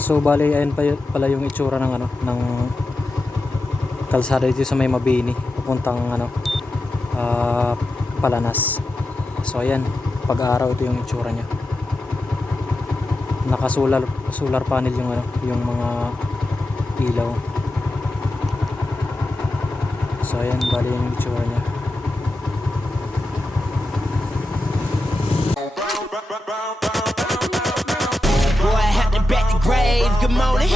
So bali ayun pala yung itsura ng ng kalsada dito sa may Mabini papuntang Palanas. So ayan, pag-araw ito yung itsura niya. Solar panel yung mga ilaw. So ayan, bali yung itsura niya. Good morning.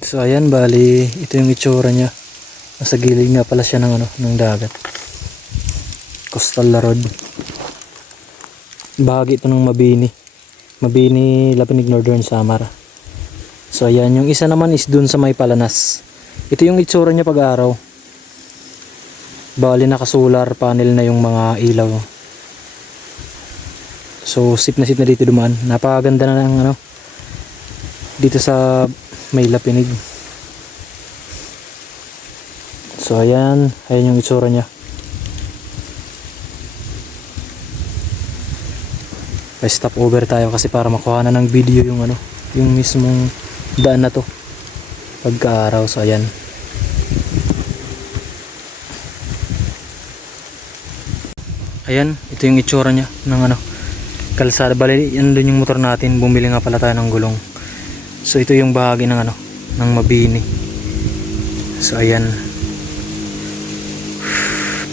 So ayan, bali ito yung itsura niya. Nasa gilid nga pala siya ng dagat. Coastal Road. Bahagi ito ng Mabini, Lapinig, Northern Samar. So ayan, yung isa naman is dun sa may Palanas. Ito yung itsura niya pag araw. Bali naka-solar panel na yung mga ilaw. So sip na dito dumaan. Napakaganda na ng dito sa may Lapinig. So ayan yung itsura niya. Stop over tayo kasi para makuha na ng video yung yung mismong daan na to pagka-araw. So ayan. Ayan, ito yung itsura niya ng kalsada. Bali yan dun yung motor natin. Bumili nga pala tayo ng gulong. So ito yung bahagi ng ng Mabini. So ayan.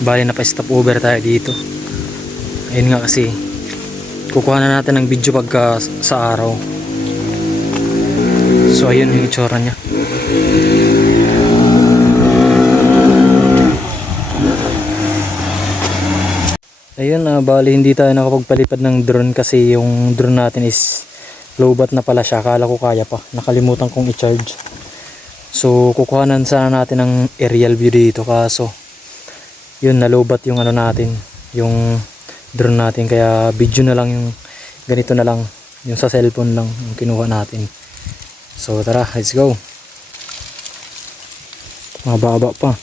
Bali na pa stop over tayo dito. Ayun nga kasi kukuha na natin ng video pagka sa araw. So ayun yung itsura niya. Ayun, bali hindi tayo nakapagpalipad ng drone kasi yung drone natin is lowbat na pala siya. Akala ko kaya pa, nakalimutan kong i-charge. So kukuhanan sana natin ng aerial view dito, kaso yun, nalowbat yung natin, yung drone natin, kaya video na lang, yung ganito na lang, yung sa cellphone lang yung kinuha natin. So tara, let's go. Mababa pa.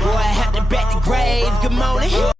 Boy, I had to bet the grave. Good morning.